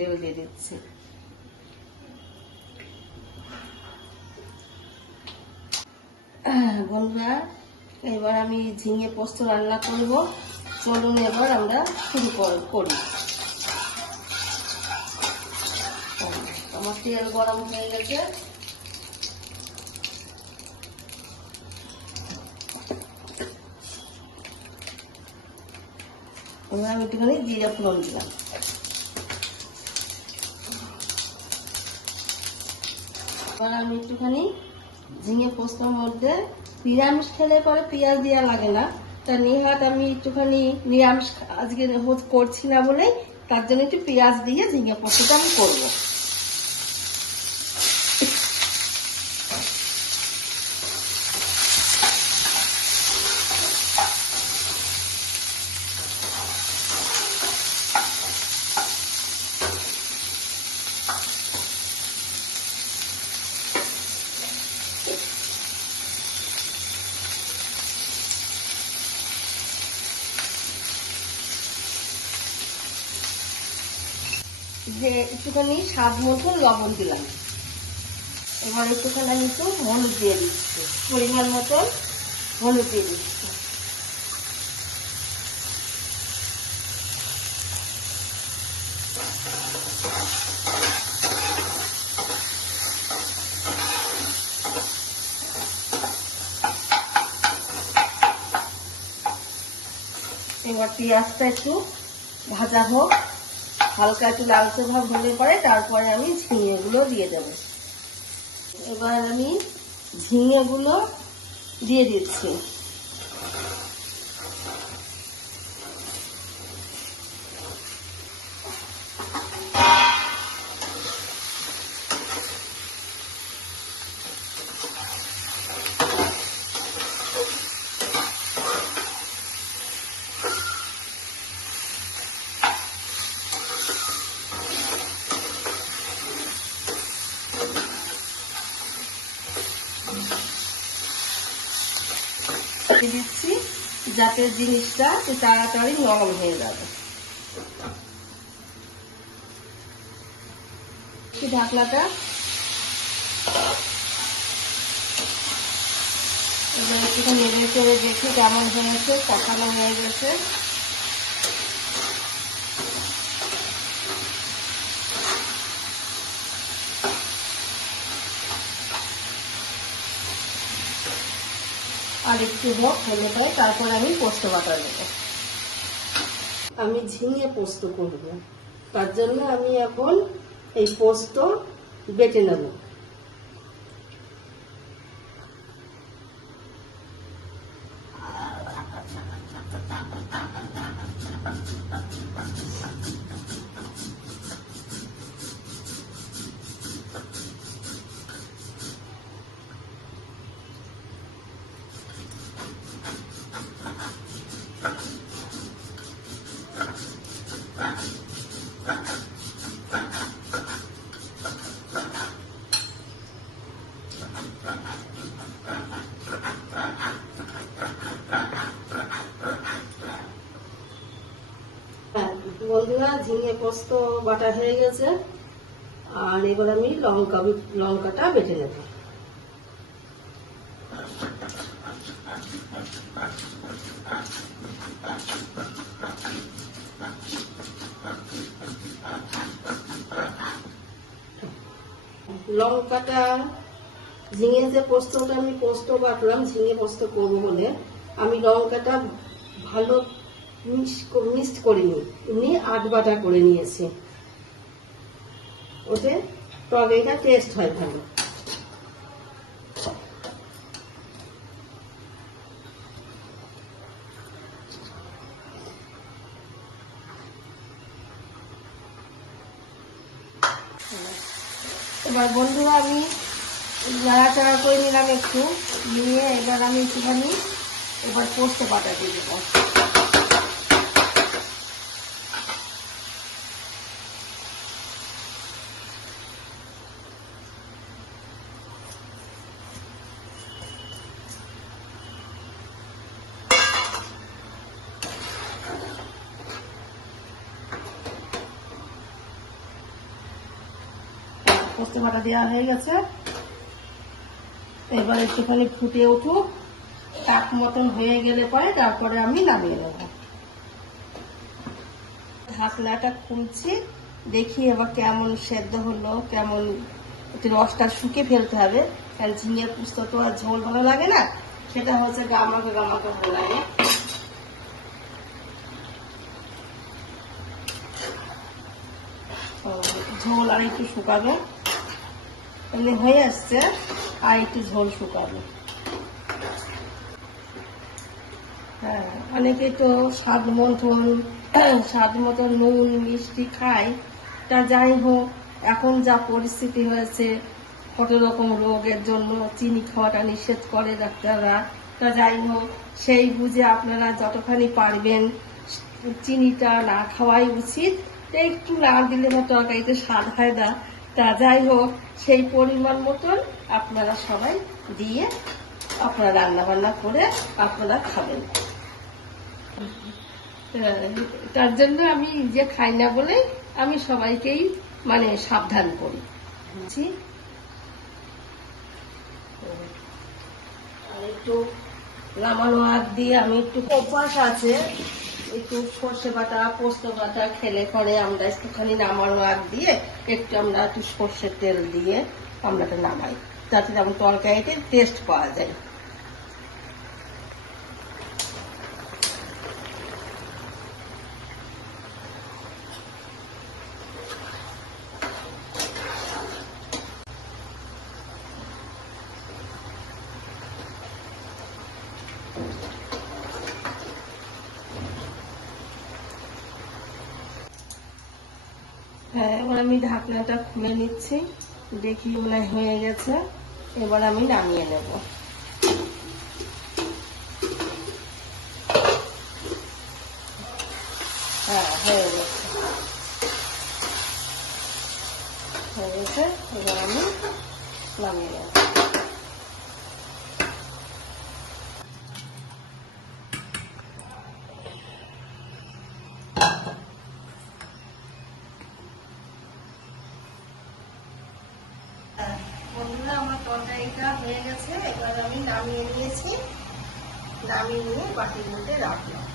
তেল দিয়ে দিচ্ছি। বন্ধুরা, এবার আমি ঝিঙে পোস্ত রান্না করব। চলুন এবার আমরা শুরু করি। আমার তেল গরম হয়ে গেছে। আমি একটুখানি জিরা ফোড়ন দিলাম। এবার আমি একটুখানি ঝিঙে পোস্তর মধ্যে নিরামিষ খেলে পরে পেঁয়াজ দেওয়া লাগে না, তা নিহাত আমি একটুখানি নিরামিষ আজকে করছি না বলে তার জন্য একটু পেঁয়াজ দিয়ে ঝিঙে পোস্তটা আমি করবো। যে একটুখানি স্বাদ মতন লবণ দিলাম। এবার একটুখানি আমি একটু হলুদ দিয়ে দিচ্ছি, পরিমাণ মতন হলুদ দিয়ে দিচ্ছি। এবার পেঁয়াজটা একটু ভাজা হোক, হালকা একটু লালচে ভাব হলে পরে তারপরে আমি ঝিঙেগুলো দিয়ে দেব। এবার আমি ঝিঙেগুলো দিয়ে দিচ্ছি। দিচ্ছি যাতে জিনিসটা তাড়াতাড়ি নরম হয়ে যাবে। ঢাকনাটা এবার একটু নেড়ে চেড়ে দেখি কেমন হয়েছে, কষানো হয়ে গেছে। আর একটু হোক, হলে পরে তারপর আমি পোস্ত বাটা দেব। আমি ঝিঙে পোস্ত করব, তার জন্য আমি এখন এই পোস্ত বেটে নেব। বন্ধুরা, ঝিঙে পোস্ত বাটা হয়ে গেছে, আর এবার আমি লঙ্কাটা বেটে নেব। লঙ্কাটা ঝিঙে যে পোস্তটা আমি পোস্ত বাটলাম, ঝিঙে পোস্ত করবো বলে আমি লঙ্কাটা ভালো মিক্সড করিনি, এমনি আধ বাটা করে নিয়েছি, ওতে তরকারিটা টেস্ট হয় ভালো। এবার বন্ধুরা আমি নাড়াচাড়া করে নিলাম একটু, নিয়ে এবার আমি একটুখানি এবার পোস্ত বাটা দিয়ে দেবো। পোস্ত বাটা দেওয়া হয়ে গেছে। এবার একটুখানি ফুটে উঠুক, টাক মতন হয়ে গেলে পরে তারপরে আমি নামিয়ে নেব। ঢাকনাটা খুলছি, দেখি এবার কেমন সেদ্ধ হলো, কেমন একটু রসটা শুকে ফেলতে হবে, কারণ ঝিঙে পোস্ত তো আর ঝোল ভালো লাগে না, সেটা হচ্ছে গামাকে গামাকে ভালো লাগে। ঝোল আর একটু শুকাবে, এমনি হয়ে আসছে, আর একটু ঝোল শুকাবে। হ্যাঁ, অনেকে তো স্বাদ মতো নুন মিষ্টি খায়। তা যাই হোক, এখন যা পরিস্থিতি হয়েছে, কত রকম রোগের জন্য চিনি খাওয়াটা নিষেধ করে ডাক্তাররা। তা যাই হোক, সেই বুঝে আপনারা যতখানি পারবেন চিনিটা না খাওয়াই উচিত। একটু না দিলে না তরকারিতে স্বাদ হয় না। তা যাই হোক, সেই পরিমাণ মতন আপনারা সবাই দিয়ে আপনারা রান্না বান্না করে আপনারা খাবেন। তার জন্য আমি নিজে খাই না বলে আমি সবাইকেই মানে সাবধান করি। আর একটু নামানো আগ দিয়ে আমি একটু অভ্যাস আছে, একটু সর্ষে বাটা পোস্ত বাটা খেলে পরে আমরা একটুখানি নামানো আগ দিয়ে আমরা একটু সর্ষের তেল দিয়ে আমরা নামাই, তাতে যেমন তরকারিতে টেস্ট পাওয়া যায়। হ্যাঁ, এবার আমি ঢাকনাটা খুলে নিচ্ছি, দেখি মনে হয়ে গেছে। এবার আমি নামিয়ে নেব। হ্যাঁ, হয়ে গেছে, এবার আমি নামিয়ে নেব। বন্ধুরা, আমার তরকারিটা হয়ে গেছে, এবার আমি নামিয়ে নিয়েছি, নামিয়ে নিয়ে বাটির মধ্যে রাখলাম।